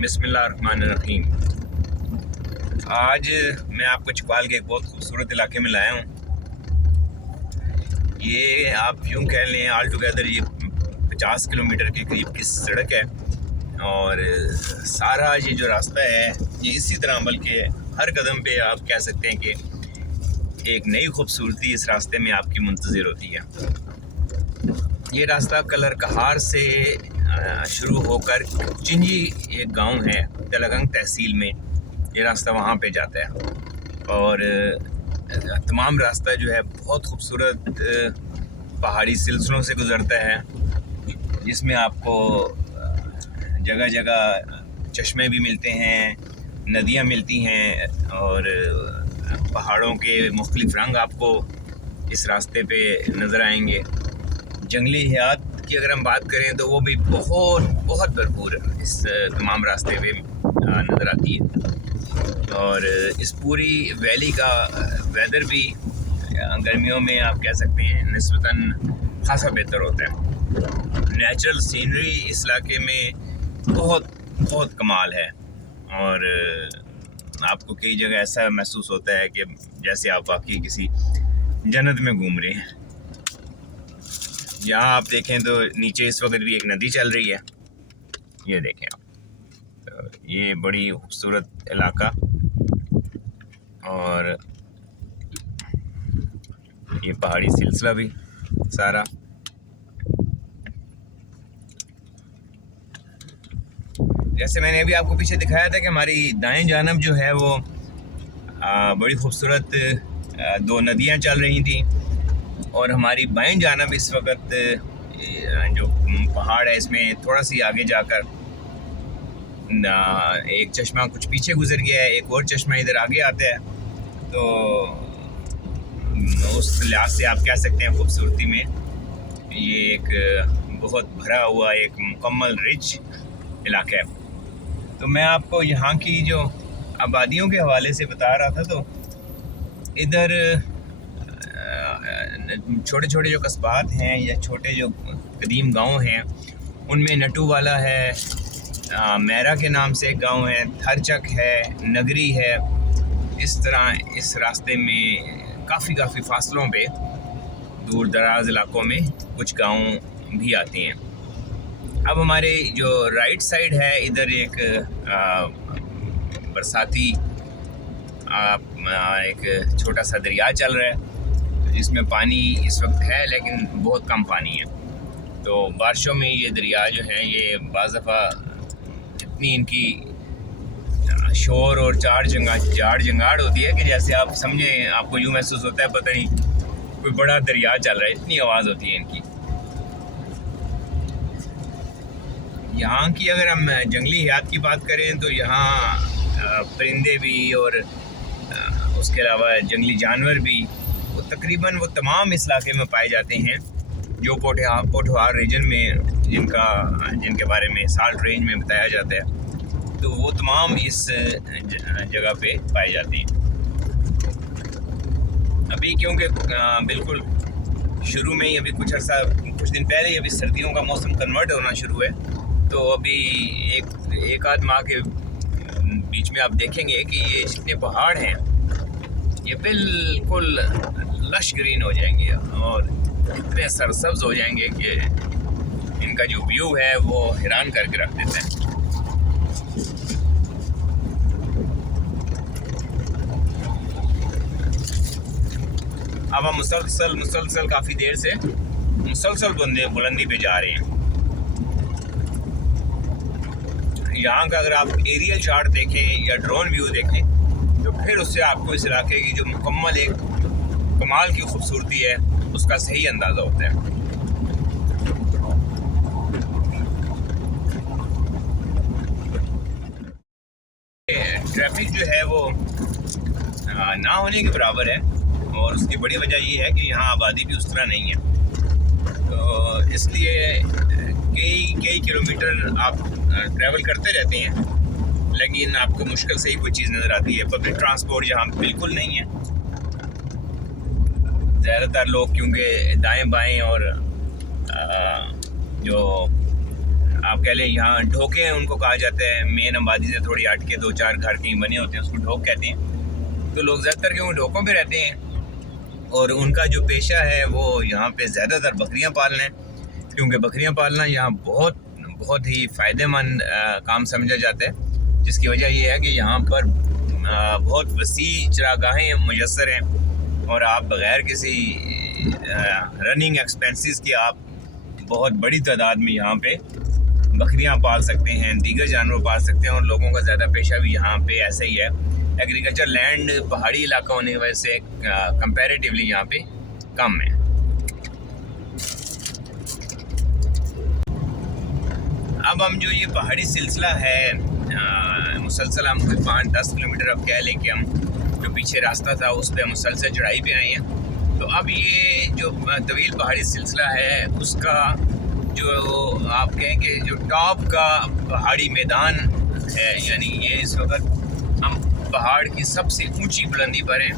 बिस्मिल्लाहिर्रहमानिर्रहीम। आज मैं आपको चकवाल के एक बहुत खूबसूरत इलाके में लाया हूँ। ये आप यूँ कह लें ऑल टुगेदर ये 50 किलोमीटर के करीब की सड़क है और सारा ये जो रास्ता है ये इसी तरह, बल्कि हर कदम पे आप कह सकते हैं कि एक नई खूबसूरती इस रास्ते में आपकी मुंतज़िर होती है। ये रास्ता कलर कहार से शुरू होकर चिंजी एक गांव है तेलंगंग तहसील में, ये रास्ता वहाँ पे जाता है और तमाम रास्ता जो है बहुत खूबसूरत पहाड़ी सिलसिलों से गुज़रता है, जिसमें आपको जगह जगह चश्मे भी मिलते हैं, नदियाँ मिलती हैं और पहाड़ों के मुख्तलिफ रंग आपको इस रास्ते पे नज़र आएंगे। जंगली हयात की अगर हम बात करें तो वो भी बहुत भरपूर इस तमाम रास्ते पे नज़र आती है और इस पूरी वैली का वेदर भी गर्मियों में आप कह सकते हैं निस्बतन खासा बेहतर होता है। नेचुरल सीनरी इस इलाके में बहुत कमाल है और आपको कई जगह ऐसा महसूस होता है कि जैसे आप वाकई किसी जन्नत में घूम रहे हैं। यहाँ आप देखें तो नीचे इस वक्त भी एक नदी चल रही है, ये देखें आप। तो ये बड़ी खूबसूरत इलाका और ये पहाड़ी सिलसिला भी सारा। जैसे मैंने अभी आपको पीछे दिखाया था कि हमारी दाएं जानब जो है वो बड़ी खूबसूरत दो नदियाँ चल रही थी और हमारी बाएं जानब इस वक्त जो पहाड़ है इसमें थोड़ा सी आगे जाकर एक चश्मा कुछ पीछे गुजर गया है, एक और चश्मा इधर आगे आता है। तो उस लिहाज से आप कह सकते हैं खूबसूरती में ये एक बहुत भरा हुआ एक मुकम्मल रिच इलाका है। तो मैं आपको यहाँ की जो आबादियों के हवाले से बता रहा था, तो इधर छोटे छोटे जो कस्बात हैं या छोटे जो कदीम गांव हैं उनमें नटू वाला है, मेरा के नाम से एक गांव है, थरचक है, नगरी है। इस तरह इस रास्ते में काफ़ी फासलों पे दूर दराज इलाकों में कुछ गांव भी आते हैं। अब हमारे जो राइट साइड है इधर एक बरसाती एक छोटा सा दरिया चल रहा है जिसमें पानी इस वक्त है लेकिन बहुत कम पानी है। तो बारिशों में ये दरिया जो है ये बाज़ दफ़ा इतनी इनकी शोर और जाड़ जंगाड़ होती है कि जैसे आप समझें, आपको यूँ महसूस होता है पता नहीं कोई बड़ा दरिया चल रहा है, इतनी आवाज़ होती है इनकी। यहाँ की अगर हम जंगली हयात की बात करें तो यहाँ परिंदे भी और उसके अलावा जंगली जानवर भी तकरीबन वो तमाम इस इलाके में पाए जाते हैं जो पोठवार रीजन में जिनके बारे में साल्ट रेंज में बताया जाता है, तो वो तमाम इस जगह पे पाए जाते हैं। अभी क्योंकि बिल्कुल शुरू में ही अभी कुछ दिन पहले ही अभी सर्दियों का मौसम कन्वर्ट होना शुरू है, तो अभी एक आध माह के बीच में आप देखेंगे कि ये जितने पहाड़ हैं ये बिल्कुल लश ग्रीन हो जाएंगे और इतने सरसब्ज हो जाएंगे कि इनका जो व्यू है वो हैरान करके रख देता है। अब हम मुसलसल काफ़ी देर से मुसलसल बुलंदी पे जा रहे हैं। यहाँ का अगर आप एरियल चार्ट देखें या ड्रोन व्यू देखें तो फिर उससे आपको इस इलाके की जो मुकम्मल एक कमाल की खूबसूरती है उसका सही अंदाज़ा होता है। ट्रैफिक जो है वो ना होने के बराबर है और उसकी बड़ी वजह ये है कि यहाँ आबादी भी उस तरह नहीं है, तो इसलिए कई किलोमीटर आप ट्रैवल करते रहते हैं लेकिन आपको मुश्किल से ही कोई चीज़ नज़र आती है। पब्लिक ट्रांसपोर्ट यहाँ बिल्कुल नहीं है। ज़्यादातर लोग क्योंकि दाएं बाएं और जो آپ کہہ لیں یہاں ڈھوکے ان کو کہا جاتا ہے، مین آبادی سے تھوڑی ہٹ کے 2-4 گھر کہیں بنے ہوتے ہیں، اس کو ڈھوک کہتے ہیں. تو لوگ زیادہ تر کیونکہ ڈھوکوں پہ رہتے ہیں، اور ان کا جو پیشہ ہے وہ یہاں پہ زیادہ تر بکریاں پالنا ہے، کیونکہ بکریاں پالنا یہاں بہت ہی فائدہ مند کام سمجھا جاتا ہے، جس کی وجہ یہ ہے کہ یہاں پر بہت وسیع چراگاہیں میسر ہیں، اور آپ بغیر کسی رننگ ایکسپینسز کے آپ بہت بڑی تعداد میں یہاں پہ بکریاں پال سکتے ہیں، دیگر جانور پال سکتے ہیں. اور لوگوں کا زیادہ پیشہ بھی یہاں پہ ایسا ہی ہے. ایگریکلچر لینڈ پہاڑی علاقہ ہونے کی وجہ سے کمپیریٹیولی یہاں پہ کم ہے. اب ہم جو یہ پہاڑی سلسلہ ہے مسلسل ہم کوئی 5-10 کلومیٹر اب کہہ لیں کہ ہم جو پیچھے راستہ تھا اس پہ مسلسل چڑھائی پہ آئے ہیں. تو اب یہ جو طویل پہاڑی سلسلہ ہے اس کا جو آپ کہیں کہ جو ٹاپ کا پہاڑی میدان ہے، یعنی یہ اس وقت ہم پہاڑ کی سب سے اونچی بلندی پر ہیں،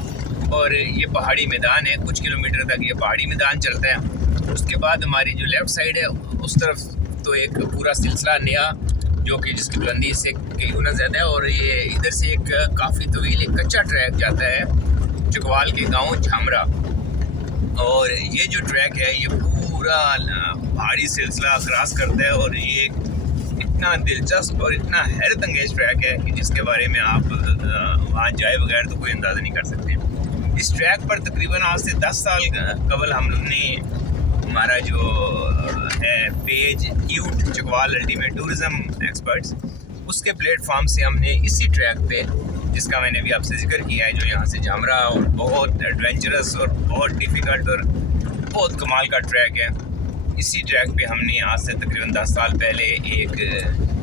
اور یہ پہاڑی میدان ہے. کچھ کلومیٹر تک یہ پہاڑی میدان چلتا ہے. اس کے بعد ہماری جو لیفٹ سائڈ ہے اس طرف تو ایک پورا سلسلہ نیا جو کہ جس کی بلندی اس سے کئی گنا زیادہ ہے، اور یہ ادھر سے ایک کافی طویل ایک کچا ٹریک جاتا ہے چکوال کے گاؤں جھامرا. اور یہ جو ٹریک ہے یہ پورا پہاڑی سلسلہ کراس کرتا ہے، اور یہ اتنا دلچسپ اور اتنا حیرت انگیز ٹریک ہے کہ جس کے بارے میں آپ وہاں جائے بغیر تو کوئی اندازہ نہیں کر سکتے. اس ٹریک پر تقریباً آج سے 10 سال قبل ہم نے ہمارا جو ہے page cute Chakwal ultimate tourism experts, اس کے پلیٹ فارم سے ہم نے اسی ٹریک پہ، جس کا میں نے بھی آپ سے ذکر کیا ہے، جو یہاں سے جھامرا اور بہت ایڈونچرس اور بہت ڈیفیکلٹ اور بہت کمال کا ٹریک ہے، اسی ٹریک پہ ہم نے آج سے تقریباً 10 سال پہلے ایک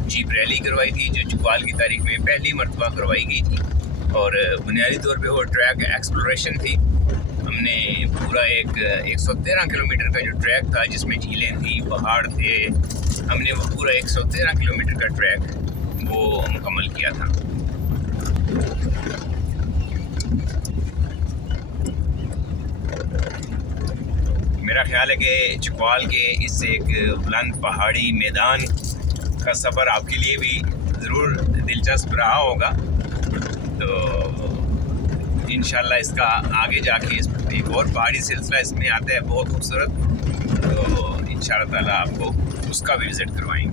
جیپ ریلی کروائی تھی جو چکوال کی تاریخ میں پہلی مرتبہ کروائی گئی تھی. اور بنیادی طور پہ وہ ٹریک ایکسپلوریشن تھی. ہم نے پورا ایک 113 کلومیٹر کا جو ٹریک تھا جس میں جھیلیں تھیں، پہاڑ تھے، ہم نے وہ پورا 113 کلومیٹر کا ٹریک وہ مکمل کیا تھا. میرا خیال ہے کہ چکوال کے اس ایک بلند پہاڑی میدان کا سفر آپ کے لیے بھی ضرور دلچسپ رہا ہوگا. تو انشاءاللہ اس کا آگے جا کے ایک اور پہاڑی سلسلہ اس میں آتا ہے بہت خوبصورت، تو انشاءاللہ تعالیٰ آپ کو اس کا بھی وزٹ کروائیں گے.